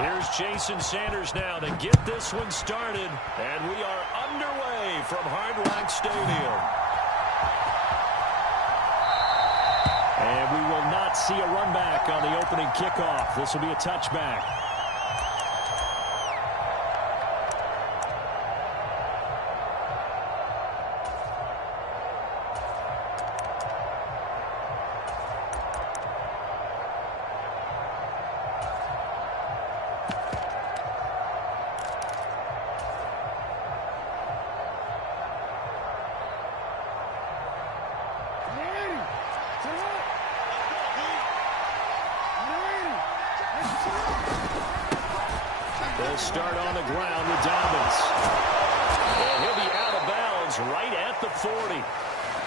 Here's Jason Sanders now to get this one started. And we are underway from Hard Rock Stadium. And we will not see a run back on the opening kickoff. This will be a touchback. They'll start on the ground with Dobbins. And he'll be out of bounds right at the 40.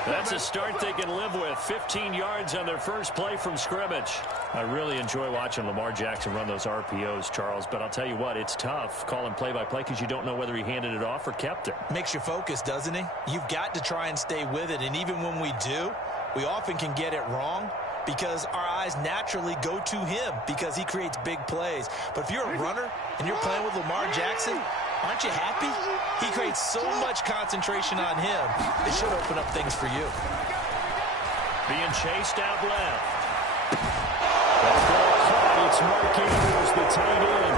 That's a start they can live with. 15 yards on their first play from scrimmage. I really enjoy watching Lamar Jackson run those RPOs, Charles, but I'll tell you what, it's tough calling play-by-play because you don't know whether he handed it off or kept it. Makes you focus, doesn't he? You've got to try and stay with it, and even when we do, we often can get it wrong because our eyes naturally go to him because he creates big plays. But if you're a runner and you're playing with Lamar Jackson, aren't you happy? He creates so much concentration on him. It should open up things for you. Being chased out left. That's ball caught. It's Mark Andrews, the tight end.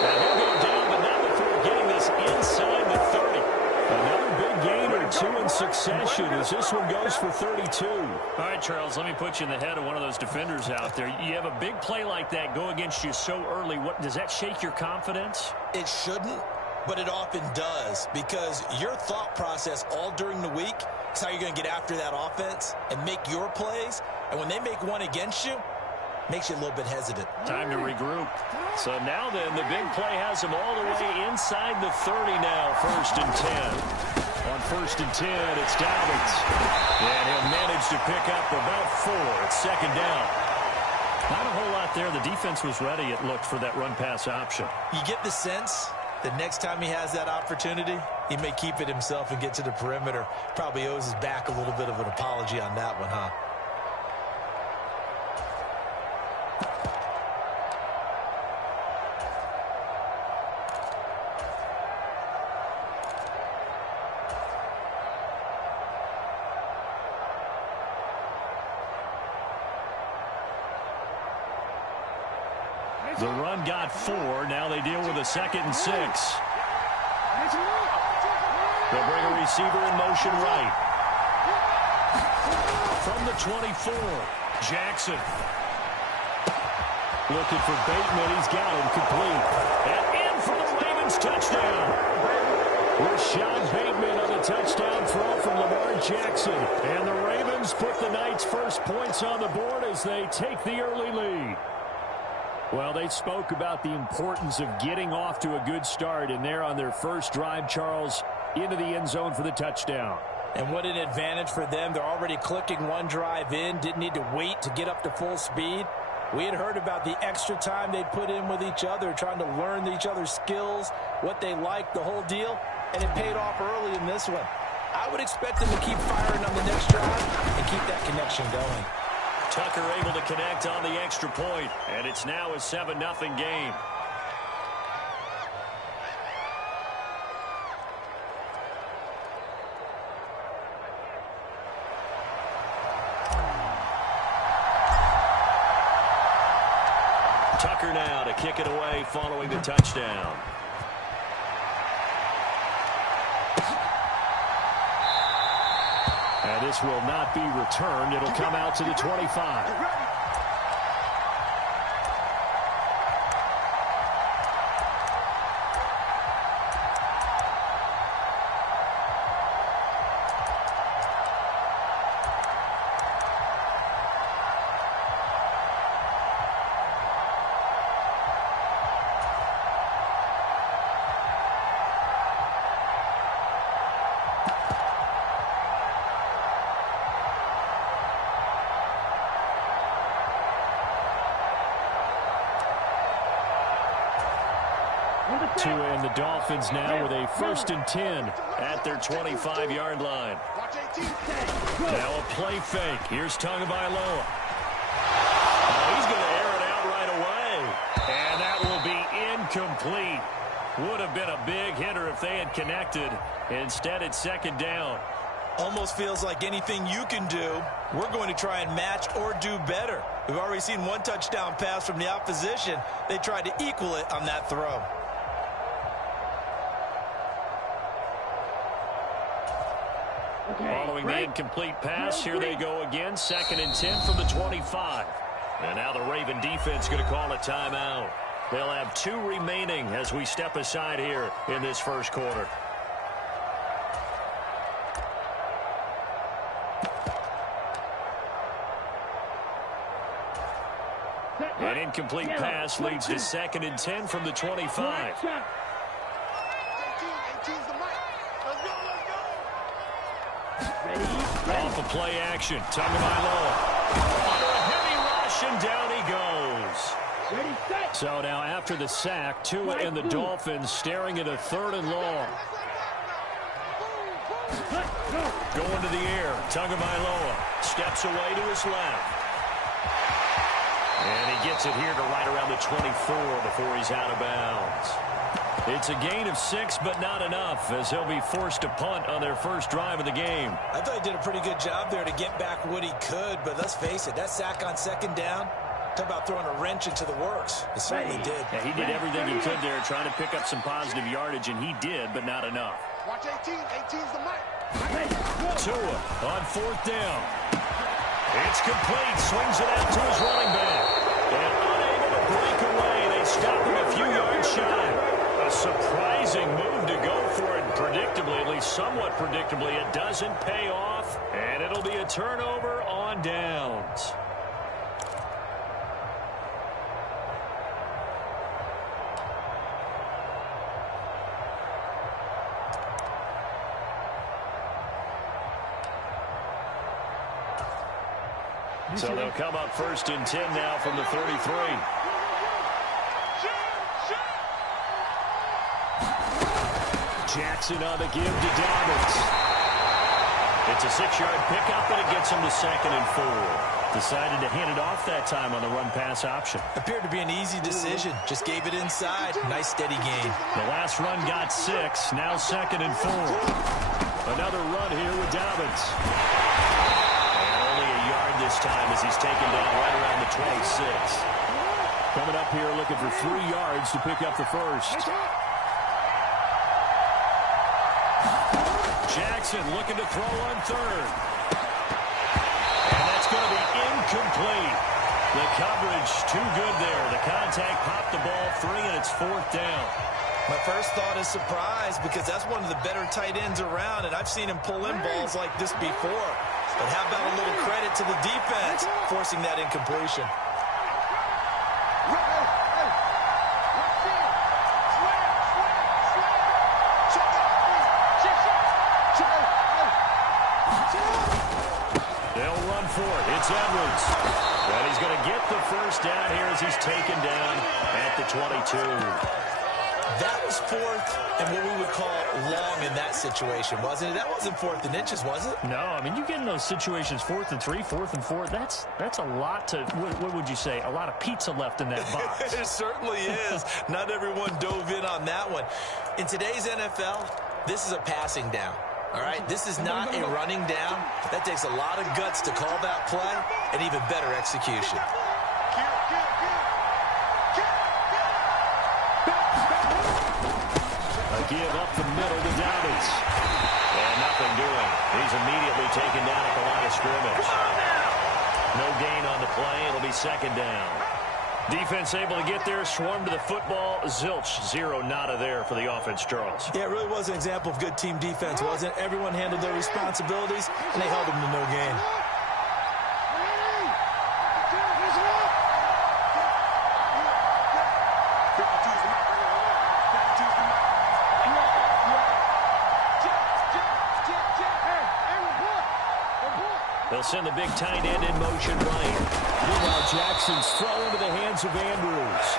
Now he'll go down, but not before getting this inside the 30. Another big gain or two in succession as this one goes for 32. All right, Charles, let me put you in the head of one of those defenders out there. You have a big play like that go against you so early. What does that shake your confidence? It shouldn't, but it often does because your thought process all during the week is how you're going to get after that offense and make your plays. And when they make one against you, makes you a little bit hesitant. Time to regroup. So now then, the big play has him all the way inside the 30 now, 1st and 10. On 1st and 10, it's Dobbins. And he'll manage to pick up about 4. It's 2nd down. Not a whole lot there. The defense was ready, it looked, for that run-pass option. You get the sense that next time he has that opportunity, he may keep it himself and get to the perimeter. Probably owes his back a little bit of an apology on that one, huh? The run got 4. Now they deal with a 2nd and 6. They'll bring a receiver in motion right. From the 24, Jackson. Looking for Bateman. He's got him complete. And in for the Ravens touchdown. Rashad Bateman on the touchdown throw from Lamar Jackson. And the Ravens put the night's first points on the board as they take the early lead. Well, they spoke about the importance of getting off to a good start, and they're on their first drive, Charles, into the end zone for the touchdown. And what an advantage for them. They're already clicking one drive in, didn't need to wait to get up to full speed. We had heard about the extra time they put in with each other, trying to learn each other's skills, what they liked, the whole deal, and it paid off early in this one. I would expect them to keep firing on the next drive and keep that connection going. Tucker able to connect on the extra point, and it's now a 7-0 game. Tucker now to kick it away following the touchdown. And this will not be returned. It'll come out to the 25. And the Dolphins now with a 1st and 10 at their 25-yard line. Now a play fake. Here's Tagovailoa. He's going to air it out right away. And that will be Incomplete. Would have been a big hitter if they had connected. Instead, it's second down. Almost feels like anything you can do, we're going to try and match or do better. We've already seen one touchdown pass from the opposition. They tried to equal it on that throw. Following the incomplete pass, here they go again. 2nd and 10 from the 25. And now the Raven defense going to call a timeout. They'll have 2 remaining as we step aside here in this first quarter. An incomplete pass leads to 2nd and 10 from the 25. Off of play action. Tagovailoa. Under a heavy rush, and down he goes. So now after the sack, Tua and the Dolphins staring at a 3rd and long. Going to the air. Tagovailoa steps away to his left. And he gets it here to right around the 24 before he's out of bounds. It's a gain of 6, but not enough, as he'll be forced to punt on their first drive of the game. I thought he did a pretty good job there to get back what he could, but let's face it, that sack on 2nd down, talk about throwing a wrench into the works. It certainly did. Yeah, he did everything he could there, trying to pick up some positive yardage, and he did, but not enough. Watch 18. 18's the mic. Tua on 4th down. It's complete. Swings it out to his running back. And unable to break away. They stop him a few yards shy. A surprising move to go for it. Predictably, at least somewhat predictably, it doesn't pay off. And it'll be a turnover on downs. So they'll come up 1st and 10 now from the 33. Jackson on the give to Dobbins. It's a 6-yard pickup, and it gets him to 2nd and 4. Decided to hand it off that time on the run-pass option. Appeared to be an easy decision. Just gave it inside. Nice, steady gain. The last run got 6. Now 2nd and 4. Another run here with Dobbins. This time as he's taken down right around the 26. Coming up here looking for 3 yards to pick up the first. Jackson looking to throw on 3rd. And that's going to be incomplete. The coverage too good there. The contact popped the ball free, and it's 4th down. My first thought is surprise, because that's one of the better tight ends around, and I've seen him pull in balls like this before. But how about a little credit to the defense forcing that incompletion? They'll run for it. It's Edwards. And he's going to get the first down here as he's taken down at the 22. That was 4th and what we would call long in that situation, wasn't it? That wasn't 4th and inches, was it? No, I mean, you get in those situations 4th and 3, 4th and 4. That's a lot to, what would you say, a lot of pizza left in that box. It certainly is. Not everyone dove in on that one. In today's NFL, this is a passing down. All right, this is not a running down. That takes a lot of guts to call that play and even better execution. A give up the middle to Dobbins. And nothing doing. He's immediately taken down at the line of scrimmage. No gain on the play. It'll be 2nd down. Defense able to get there, swarm to the football. Zilch, 0 nada there for the offense, Charles. Yeah, it really was an example of good team defense, wasn't it? Everyone handled their responsibilities, and they held them to no gain. They'll send the big tight end in motion right. Meanwhile, Jackson's throw into the hands of Andrews.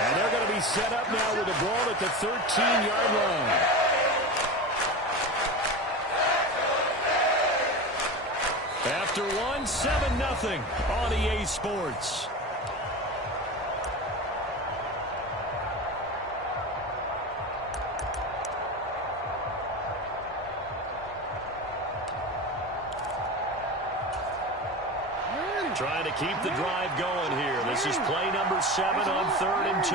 And they're going to be set up now with the ball at the 13-yard line. After one, 7-0 on EA Sports. Trying to keep the drive going here. This is play number 7 on 3rd and 2.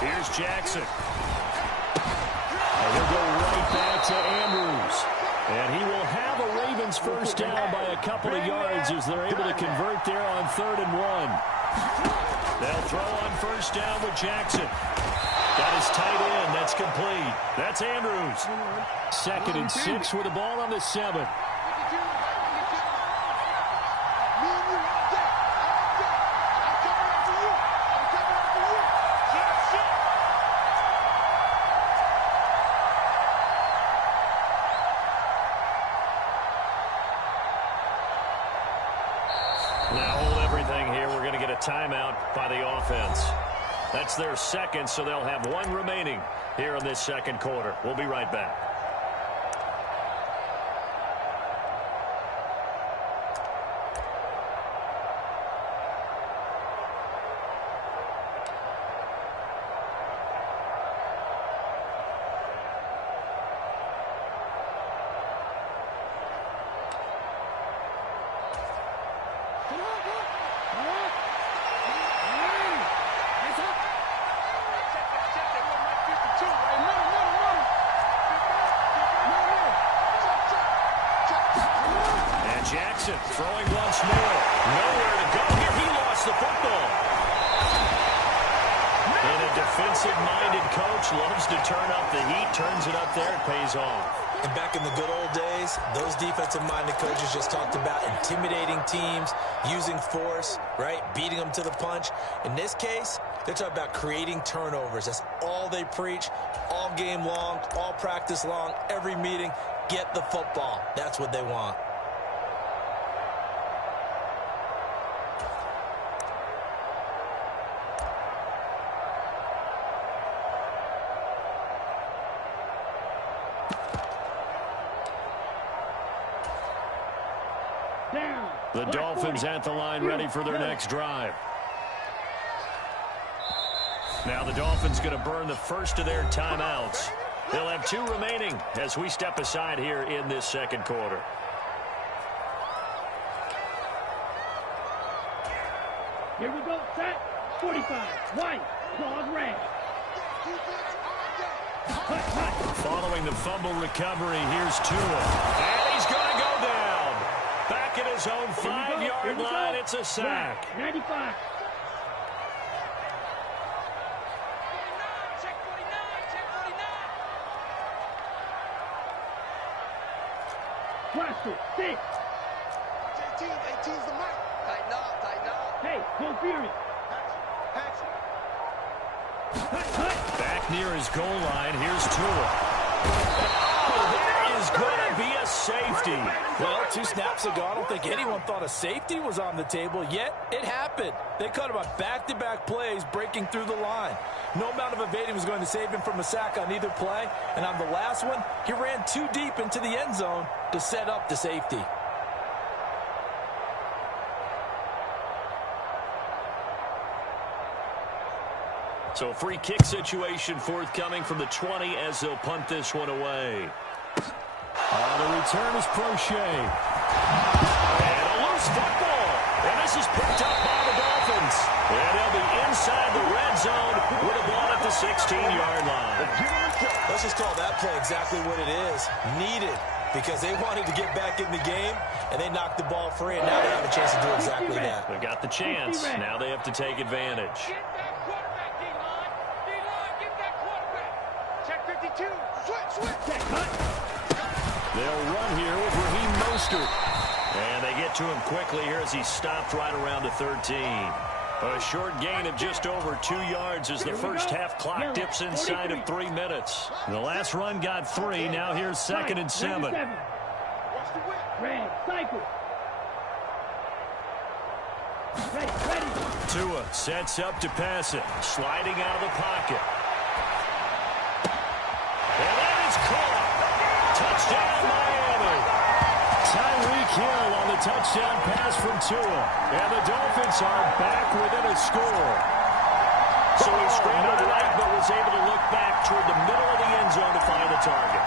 Here's Jackson. And he'll go right back to Andrews. And he will have a Ravens first down by a couple of yards as they're able to convert there on 3rd and 1. They'll throw on first down with Jackson. Got his tight end. That's complete. That's Andrews. 2nd and 6 with the ball on the 7. Now hold everything here. We're going to get a timeout by the offense. That's their 2nd, so they'll have 1 remaining here in this 2nd quarter. We'll be right back. Jackson throwing once more. Nowhere to go here. He lost the football. And a defensive-minded coach loves to turn up the heat, turns it up there, it pays off. And back in the good old days, those defensive-minded coaches just talked about intimidating teams, using force, right, beating them to the punch. In this case, they're talking about creating turnovers. That's all they preach, all game long, all practice long, every meeting. Get the football. That's what they want. The Dolphins at the line, ready for their next drive. Now the Dolphins going to burn the first of their timeouts. They'll have 2 remaining as we step aside here in this 2nd quarter. Here we go, set, 45, white, claws red. Following the fumble recovery, here's Tua. And he's going to go down. Back at his own 5-yard line, it's a sack. 95. Cluster, 6. 18's the mic. Tighten up, tighten up. Hey, go Fury. Back near his goal line, here's Tua. Oh, that is going to be a safety. Well, 2 snaps ago, I don't think anyone thought a safety was on the table, yet it happened. They cut him on back-to-back plays, breaking through the line. No amount of evading was going to save him from a sack on either play, and on the last one, he ran too deep into the end zone to set up the safety. So free kick situation forthcoming from the 20 as they'll punt this one away. The return is Prochet. And a loose football. And this is picked up by the Dolphins. And they'll be inside the red zone with a ball at the 16-yard line. Let's just call that play exactly what it is. Needed. Because they wanted to get back in the game, and they knocked the ball free, and now they have a chance to do exactly that. They got the chance. Now they have to take advantage. Get that quarterback, D-line. D-line, get that quarterback. Check 52. Switch. They'll run here with Raheem Mostert. And they get to him quickly here as he stopped right around the 13. A short gain of just over 2 yards as the first half clock dips inside of 3 minutes. The last run got 3. Now here's 2nd and 7. Watch the whip. Red, cycle. Ready. Tua sets up to pass it. Sliding out of the pocket. And that is caught. Touchdown, Miami. Tyreek Hill on the touchdown pass from Tua. And the Dolphins are back within a score. So he scrambled right, but was able to look back toward the middle of the end zone to find the target.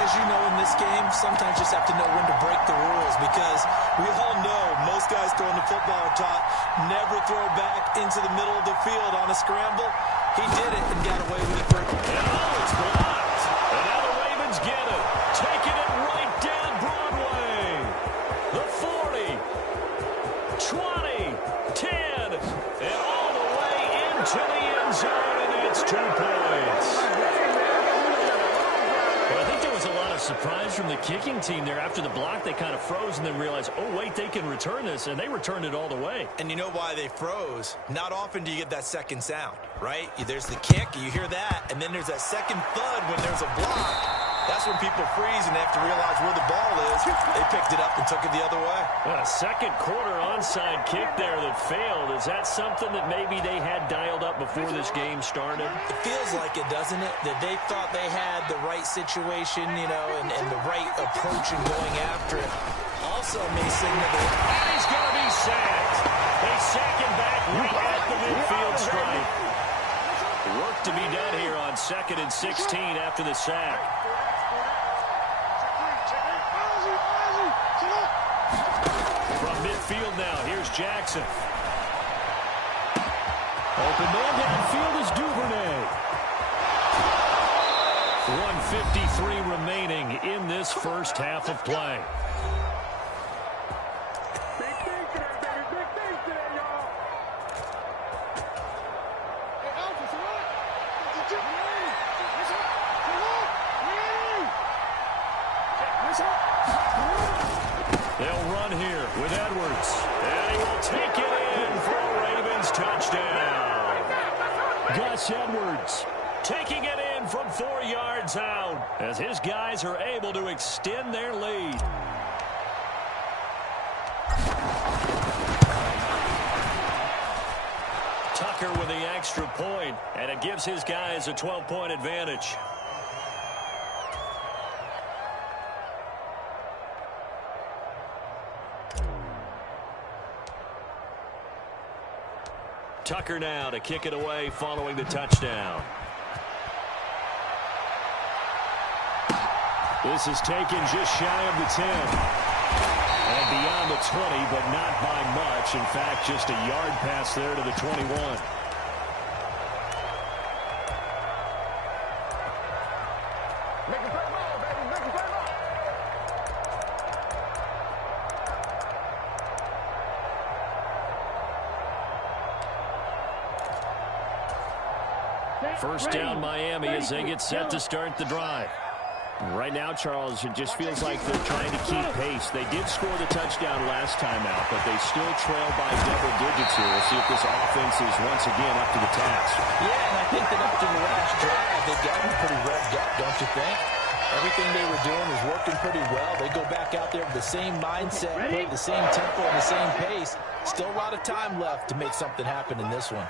as you know in this game, sometimes you just have to know when to break the rules because we all know most guys throwing the football are taught never throw back into the middle of the field on a scramble. He did it and got away with it. It's blocked. And now the Ravens get it. Taking it right down Broadway. The 40, 20, 10, and all the way into the end zone, and it's 2 points. Well, I think there was a lot of surprise from the kicking team there. After the block, they kind of froze and then realized, oh, wait, they can return this, and they returned it all the way. And you know why they froze? Not often do you get that second sound, right? There's the kick, you hear that, and then there's that second thud when there's a block. That's when people freeze and they have to realize where the ball is. They picked it up and took it the other way. A second quarter onside kick there that failed. Is that something that maybe they had dialed up before this game started? It feels like it, doesn't it? That they thought they had the right situation, you know, and the right approach in going after it. Also may signal that... And he's going to be sacked. They sack him back right at the midfield stripe. Work to be done here on 2nd and 16 after the sack. From midfield now, here's Jackson. Open man downfield is Duvernay. 1:53 remaining in this first half of play. They'll run here with Edwards. And he will take it in for a Ravens touchdown. Gus Edwards taking it in from 4 yards out as his guys are able to extend their lead. Tucker with the extra point, and it gives his guys a 12-point advantage. Tucker now to kick it away following the touchdown. This is taken just shy of the 10. And beyond the 20, but not by much. In fact, just a yard pass there to the 21. First down Miami as they get set to start the drive. Right now, Charles, it just feels like they're trying to keep pace. They did score the touchdown last time out, but they still trail by double digits here. We'll see if this offense is once again up to the task. Yeah, and I think that after the last drive, they've gotten pretty revved up, don't you think? Everything they were doing was working pretty well. They go back out there with the same mindset, play the same tempo and the same pace. Still a lot of time left to make something happen in this one.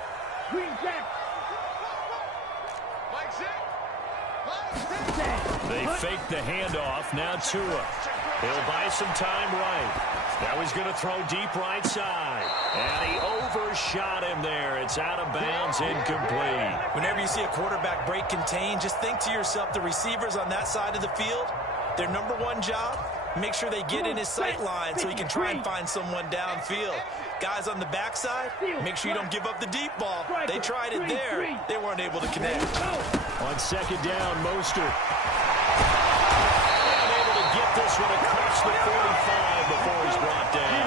They fake the handoff. Now Tua. He'll buy some time right. Now he's going to throw deep right side. And he overshot him there. It's out of bounds, incomplete. Whenever you see a quarterback break contain, just think to yourself, the receivers on that side of the field, their number one job, make sure they get in his sight line so he can try and find someone downfield. Guys on the backside, make sure you don't give up the deep ball. They tried it there. They weren't able to connect. On second down, Mostert. Unable to get this one across the 45 before he's brought down.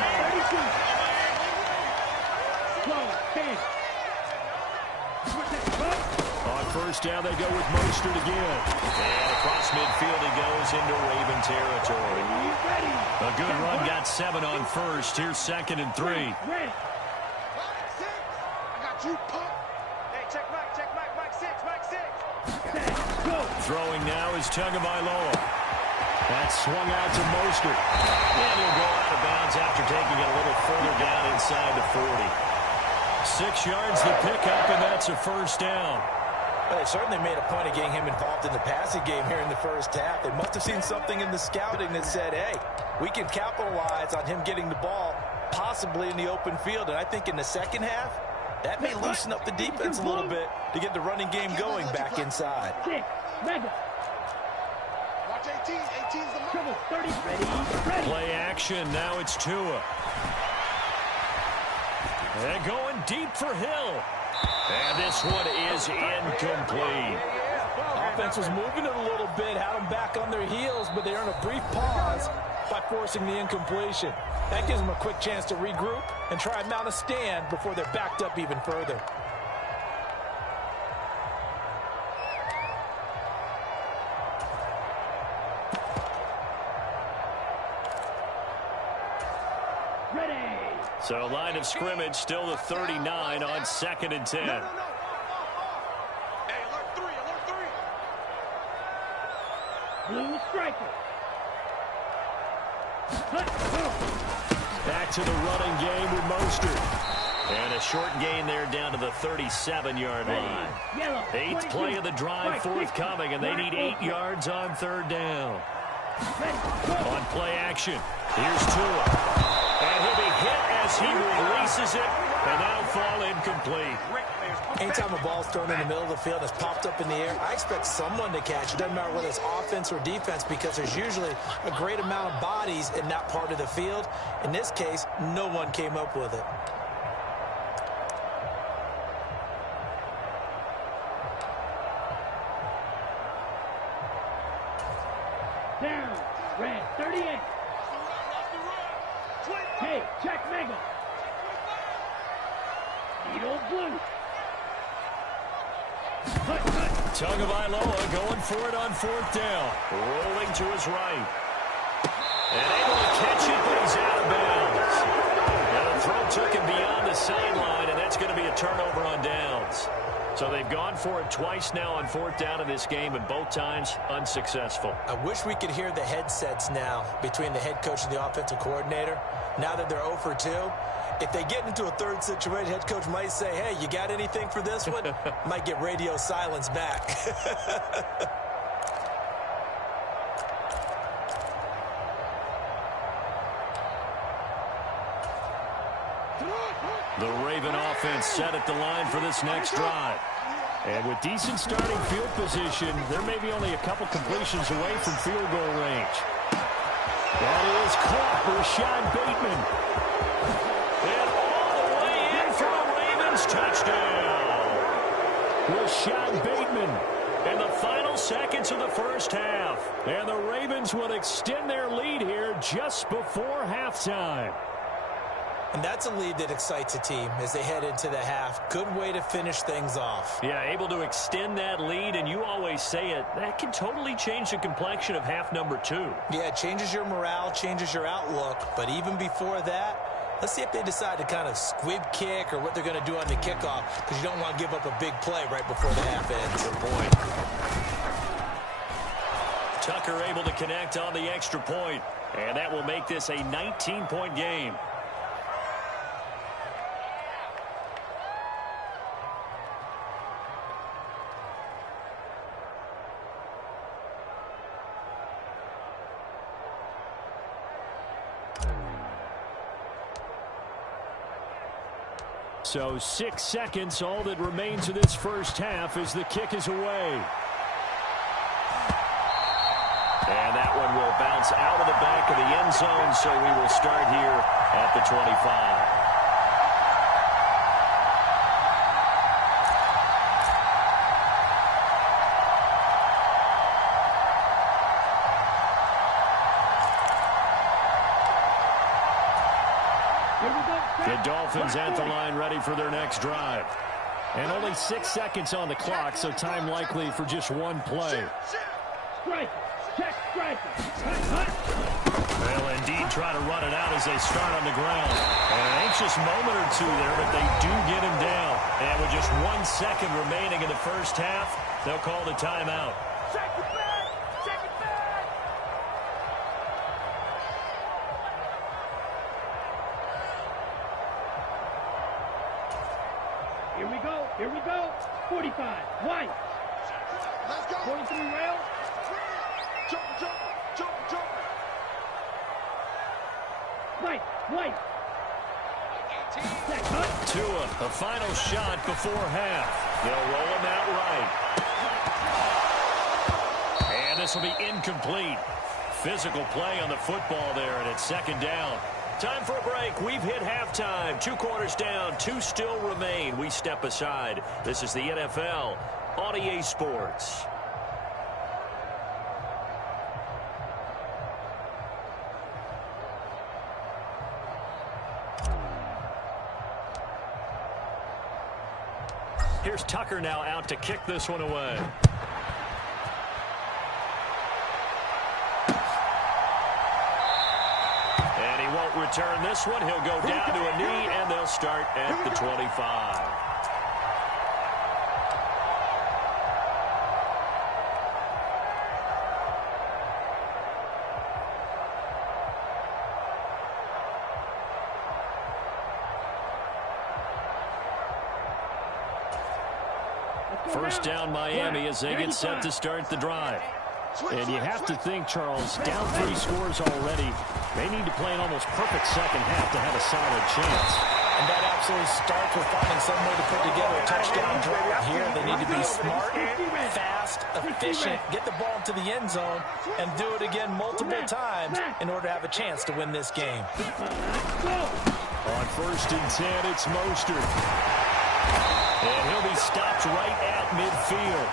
On first down, they go with Mostert again. And across midfield he goes into Raven territory. A good run, got 7 on first. Here's 2nd and 3. I got you, punk. Hey, check Mike 6. Throwing now is Tagovailoa. That's swung out to Mostert. And he'll go out of bounds after taking it a little further down inside the 40. 6 yards the pickup, and that's a first down. Well, they certainly made a point of getting him involved in the passing game here in the first half. They must have seen something in the scouting that said, hey, we can capitalize on him getting the ball possibly in the open field. And I think in the second half, that may loosen up the defense a little bit to get the running game going back inside. Trouble, 30, ready. Play action. Now it's Tua. And going deep for Hill. And this one is incomplete. Offense was moving it a little bit, had them back on their heels, but they earned a brief pause by forcing the incompletion. That gives them a quick chance to regroup and try and mount a stand before they're backed up even further. Ready. So line of scrimmage still the 39 on 2nd and 10. Hey, alert 3, alert 3. Blue striker. Hut, Back to the running game with Mostert. And a short gain there down to the 37-yard line. Yellow. 8th play of the drive forthcoming, and they need 8 yards on 3rd down. Ready, go. On play action, here's Tua. And he'll be hit as he releases it, and that'll fall incomplete. Anytime a ball's thrown in the middle of the field, it's popped up in the air, I expect someone to catch. It doesn't matter whether it's offense or defense, because there's usually a great amount of bodies in that part of the field. In this case, no one came up with it. Down. Red, 38. Hey, check Mega. Needle blue. Hut, hut. Tagovailoa going for it on 4th down. Rolling to his right. And able to catch it, but he's out of bounds. Now the throw took him beyond the sideline, and that's going to be a turnover on downs. So they've gone for it twice now on 4th down in this game, and both times unsuccessful. I wish we could hear the headsets now between the head coach and the offensive coordinator. Now that they're 0 for 2, if they get into a third situation, head coach might say, hey, you got anything for this one? Might get radio silence back. The Raven offense set at the line for this next drive. And with decent starting field position, there may be only a couple completions away from field goal range. That is caught for Rashad Bateman. And all the way in for a Ravens touchdown. Rashad Bateman in the final seconds of the first half. And the Ravens will extend their lead here just before halftime. And that's a lead that excites a team as they head into the half. Good way to finish things off. Yeah, able to extend that lead, and you always say it, that can totally change the complexion of half number 2. Yeah, it changes your morale, changes your outlook. But even before that, let's see if they decide to kind of squib kick or what they're going to do on the kickoff, because you don't want to give up a big play right before the half ends. Good point. Tucker able to connect on the extra point, and that will make this a 19-point game. So 6 seconds, all that remains of this first half as the kick is away. And that one will bounce out of the back of the end zone, so we will start here at the 25. The Dolphins at the line ready for their next drive. And only 6 seconds on the clock, so time likely for just one play. Striker. Check striker. Hut, hut. They'll indeed try to run it out as they start on the ground. And an anxious moment or two there, but they do get him down. And with just 1 second remaining in the first half, they'll call the timeout. Check it back! Check it back! Here we go. Here we go. 45. White. Let's go! 43 rail. Jump, jump, jump, jump! White. White. Check hut. Tua, a final shot before half. They'll roll him out right. And this will be incomplete. Physical play on the football there, and it's second down. Time for a break. We've hit halftime. 2 quarters down. 2 still remain. We step aside. This is the NFL on EA Sports. Here's Tucker now out to kick this one away. And he won't return this one. He'll go down to a knee, and they'll start at the 25. First down Miami as they get set to start the drive. And you have to think, Charles, down 3 scores already. They need to play an almost perfect second half to have a solid chance. And that absolutely starts with finding some way to put together a touchdown drive here. They need to be smart, fast, efficient, get the ball to the end zone, and do it again multiple times in order to have a chance to win this game. On 1st and 10, it's Mostert. And he'll be stopped right at midfield.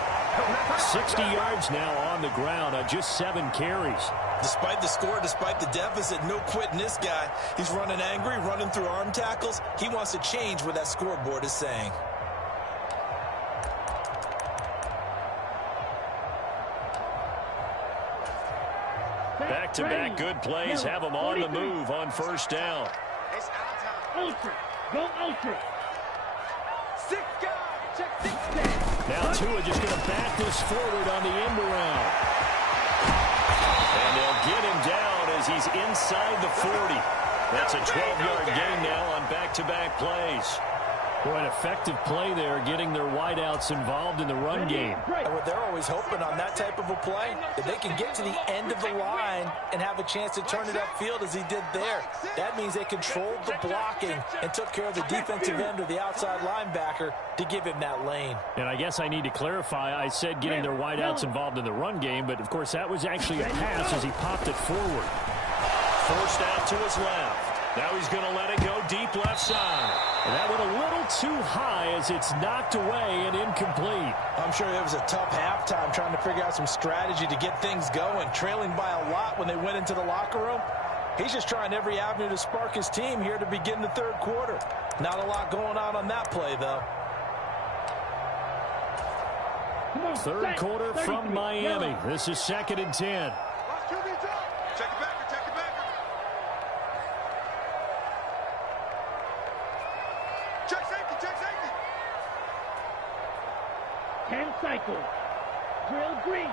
60 yards now on the ground on just 7 carries. Despite the score, despite the deficit, no quitting this guy. He's running angry, running through arm tackles. He wants to change what that scoreboard is saying. Back-to-back good plays have them on the move on 1st down. Ultra. Go ultra. 6 guys. Check 6 guys. Now Tua just going to back this forward on the end around. And they'll get him down as he's inside the 40. That's a 12-yard gain now on back-to-back plays. Boy, an effective play there, getting their wideouts involved in the run game. They're always hoping on that type of a play that they can get to the end of the line and have a chance to turn it upfield as he did there. That means they controlled the blocking and took care of the defensive end or the outside linebacker to give him that lane. And I guess I need to clarify, I said getting their wideouts involved in the run game, but of course that was actually a pass as he popped it forward. Forced out to his left. Now he's going to let it go deep left side. And that went a little too high as it's knocked away and incomplete. I'm sure it was a tough halftime trying to figure out some strategy to get things going, trailing by a lot when they went into the locker room. He's just trying every avenue to spark his team here to begin the 3rd quarter. Not a lot going on that play, though. 3rd quarter from Miami. This is 2nd and 10. Check it back. Check it back. Check safety. Check safety. 10 cycles. Drill green.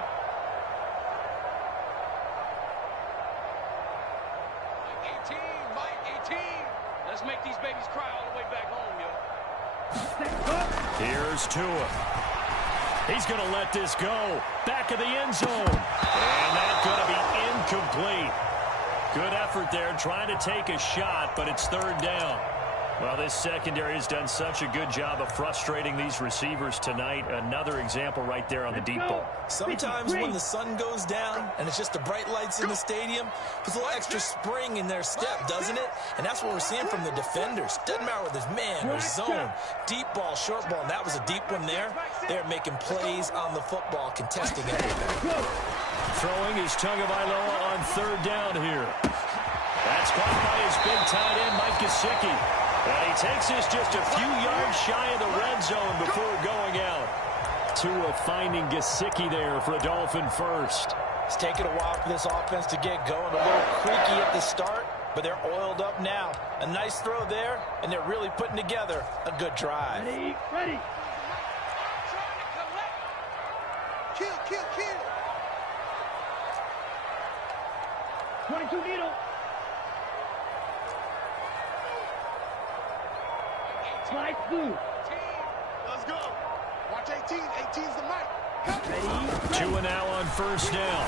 Mike 18. Let's make these babies cry all the way back home, yo. Here's Tua. He's going to let this go. Back of the end zone. And that's going to be incomplete. Good effort there trying to take a shot, but it's 3rd down. Well, this secondary has done such a good job of frustrating these receivers tonight. Another example right there on the deep ball. Sometimes when the sun goes down and it's just the bright lights in the stadium, there's a little extra spring in their step, doesn't it? And that's what we're seeing from the defenders. Doesn't matter whether it's man or zone, deep ball, short ball, and that was a deep one there. They're making plays on the football, contesting everything. Throwing is Tagovailoa on 3rd down here. That's caught by his big tight end, Mike Gesicki. And he takes this just a few yards shy of the red zone before going out. Tua finding Gesicki there for a Dolphin first. It's taken a while for this offense to get going. A little creaky at the start, but they're oiled up now. A nice throw there, and they're really putting together a good drive. Ready. Kill. 22 needle. Slide through. Let's go. Watch 18. 18's the mic. Ready. Tua now on 1st down.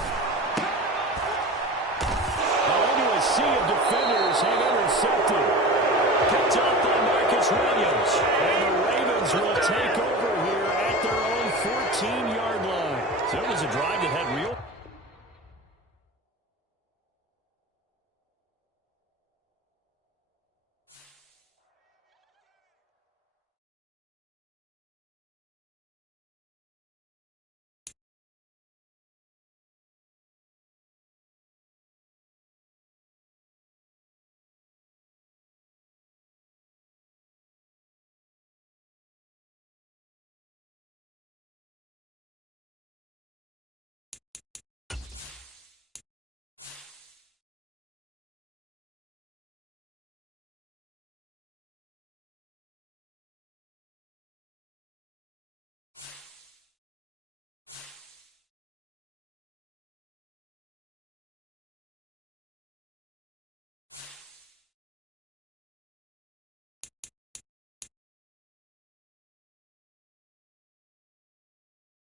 Into a sea of defenders have intercepted. Picked up by Marcus Williams. And the Ravens will take over here at their own 14-yard line. So it was a drive that had real...